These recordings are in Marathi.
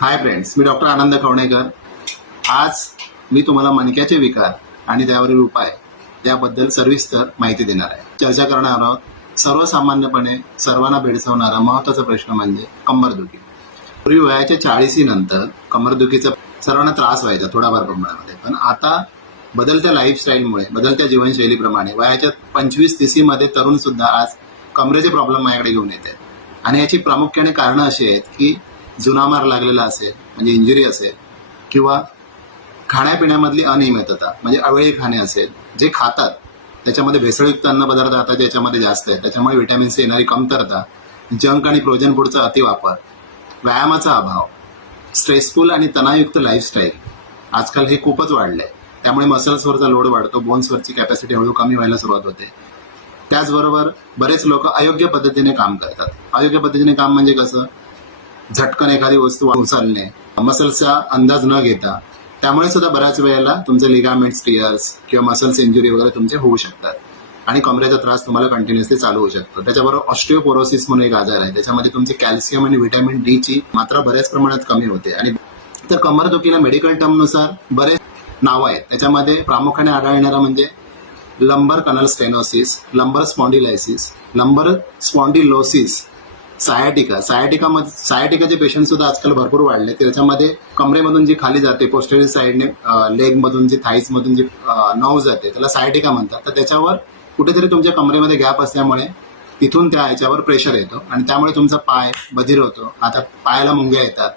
हाय फ्रेंड्स, मी डॉक्टर आनंद खवणेकर. आज मी तुम्हाला मणक्याचे विकार आणि त्यावरील उपाय याबद्दल सविस्तर माहिती देणार आहे. चर्चा करणार आहोत सर्वसामान्यपणे सर्वांना भेडसावणारा महत्त्वाचा प्रश्न म्हणजे कंबरदुखी. पूर्वी वयाच्या 40 नंतर कंबरदुखीचा सर्वांना त्रास व्हायचा थोडाफार प्रमाणामध्ये, पण आता बदलत्या लाईफस्टाईलमुळे, बदलत्या जीवनशैलीप्रमाणे वयाच्या 25-30 मध्ये तरुण सुद्धा आज कमरेचे प्रॉब्लेम माझ्याकडे घेऊन येत आहेत. आणि याची प्रामुख्याने कारणं अशी आहेत की जुना मार लागलेला असेल म्हणजे इंजुरी असेल, किंवा खाण्यापिण्यामधली अनियमितता म्हणजे अवेळी खाणे असेल, जे खातात त्याच्यामध्ये भेसळयुक्त अन्नपदार्थ आता ज्याच्यामध्ये जास्त आहे, त्याच्यामुळे व्हिटॅमिन सी येणारी कमतरता, जंक आणि फ्रोजन फूडचा अतिवापर, व्यायामाचा अभाव, स्ट्रेसफुल आणि तणावयुक्त लाईफस्टाईल आजकाल हे खूपच वाढलंय. त्यामुळे मसल्सवरचा लोड वाढतो, बोन्सवरची कॅपॅसिटी हळूहळू कमी व्हायला सुरुवात होते. त्याचबरोबर बरेच लोक अयोग्य पद्धतीने काम करतात. अयोग्य पद्धतीने काम म्हणजे कसं? झटकन एखादी वस्तू उचलणे, मसल्सचा अंदाज न घेता, त्यामुळे सुद्धा बऱ्याच वेळेला तुमचे लिगामेंट्स टिअर्स किंवा मसल्स इंजुरी वगैरे तुमचे होऊ शकतात आणि कमरेचा त्रास तुम्हाला कंटिन्युअसली चालू होऊ शकतो. त्याच्याबरोबर ऑस्टिओपोरोसिस म्हणून एक आजार आहे, त्याच्यामध्ये तुमची कॅल्शियम आणि व्हिटॅमिन डी ची मात्रा बऱ्याच प्रमाणात कमी होते. आणि तर कंबरदुखीला मेडिकल टर्मनुसार बरेच नावं आहेत. त्याच्यामध्ये प्रामुख्याने आढळणारं म्हणजे लंबर कनल स्टेनोसिस, लंबर स्पॉन्डिलायसिस, लंबर स्पॉन्डिलोसिस, सायाटिकाचे पेशंट सुद्धा आजकाल भरपूर वाढले. त्याच्यामध्ये कमरेमधून जी खाली जाते पोस्टेरियर साईडने, लेग मधून जी थाईज मधून जी नऊ जाते त्याला सायाटिका म्हणतात. तर त्याच्यावर कुठेतरी तुमच्या कमरेमध्ये गॅप असल्यामुळे तिथून त्या ह्याच्यावर प्रेशर येतो आणि त्यामुळे तुमचा पाय बधीर होतो. आता पायाला मुंग्या येतात,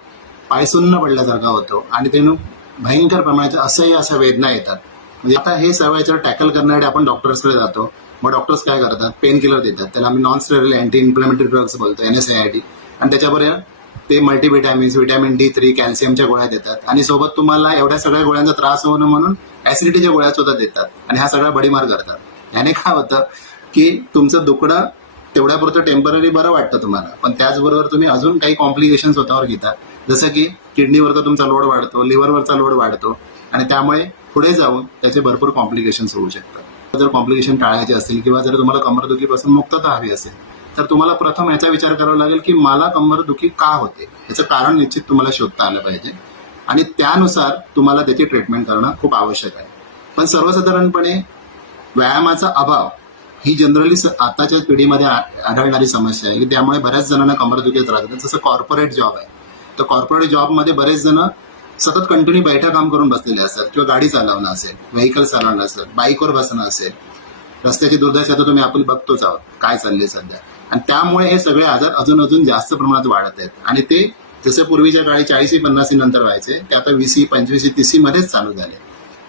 पाय सुन्न पडल्यासारखा होतो आणि त्यानं भयंकर प्रमाणाच्या असह्य अशा वेदना येतात. म्हणजे आता हे सर्व याच्यावर टॅकल करण्यासाठी आपण डॉक्टर्सकडे जातो. मग डॉक्टर्स काय करतात? पेन किलर देतात, त्याला आम्ही non steroid anti inflammatory drugs बोलतो, NSAID, आणि त्याच्याबरोबर ते मल्टीव्हिटॅमिन्स, व्हिटॅमिन D3, कॅल्शियमच्या गोळ्या देतात आणि सोबत तुम्हाला एवढ्या सगळ्या गोळ्यांचा त्रास होणं म्हणून ऍसिडिटीच्या गोळ्या सुद्धा देतात आणि हा सगळा बडीमार करतात. याने काय होतं की तुमचं दुखणं तेवढ्यापुरतं टेम्पररी बरं वाटतं तुम्हाला, पण त्याचबरोबर तुम्ही अजून काही कॉम्प्लिकेशन स्वतःवर घेतात, जसं की किडनीवरचा तुमचा लोड वाढतो, लिव्हरवरचा लोड वाढतो आणि त्यामुळे पुढे जाऊन त्याचे भरपूर कॉम्प्लिकेशन्स होऊ शकतात. जर कॉम्प्लिकेशन टाळायचे असतील किंवा जर तुम्हाला कंबरदुखीपासून मुक्तता हवी असेल तर तुम्हाला प्रथम याचा विचार करावा लागेल की मला कंबरदुखी का होते, याचं कारण निश्चित तुम्हाला शोधता आलं पाहिजे आणि त्यानुसार तुम्हाला त्याची ट्रीटमेंट करणं खूप आवश्यक आहे. पण सर्वसाधारणपणे व्यायामाचा अभाव ही जनरली आताच्या पिढीमध्ये आढळणारी समस्या आहे की त्यामुळे बऱ्याच जणांना कंबरदुखी त्रास होतात. जसं कॉर्पोरेट जॉब आहे, तर कॉर्पोरेट जॉबमध्ये बरेच जण सतत कंटिन्यू बैठा काम करून बसलेले असतात, किंवा गाडी चालवणं असेल, व्हेकल चालवणं असेल, बाईकवर बसणं असेल, रस्त्याची दुर्दशा तर तुम्ही आपण बघतोच आहोत काय चालले सध्या. आणि त्यामुळे हे सगळे आजार अजून जास्त प्रमाणात वाढत आहेत आणि ते जसं पूर्वीच्या काळी 40-50 नंतर व्हायचे ते आता 20, 25, 30 मध्येच चालू झाले.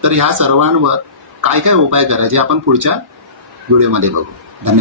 तर ह्या सर्वांवर काय काय उपाय करायचे आपण पुढच्या व्हिडिओमध्ये बघू. धन्यवाद.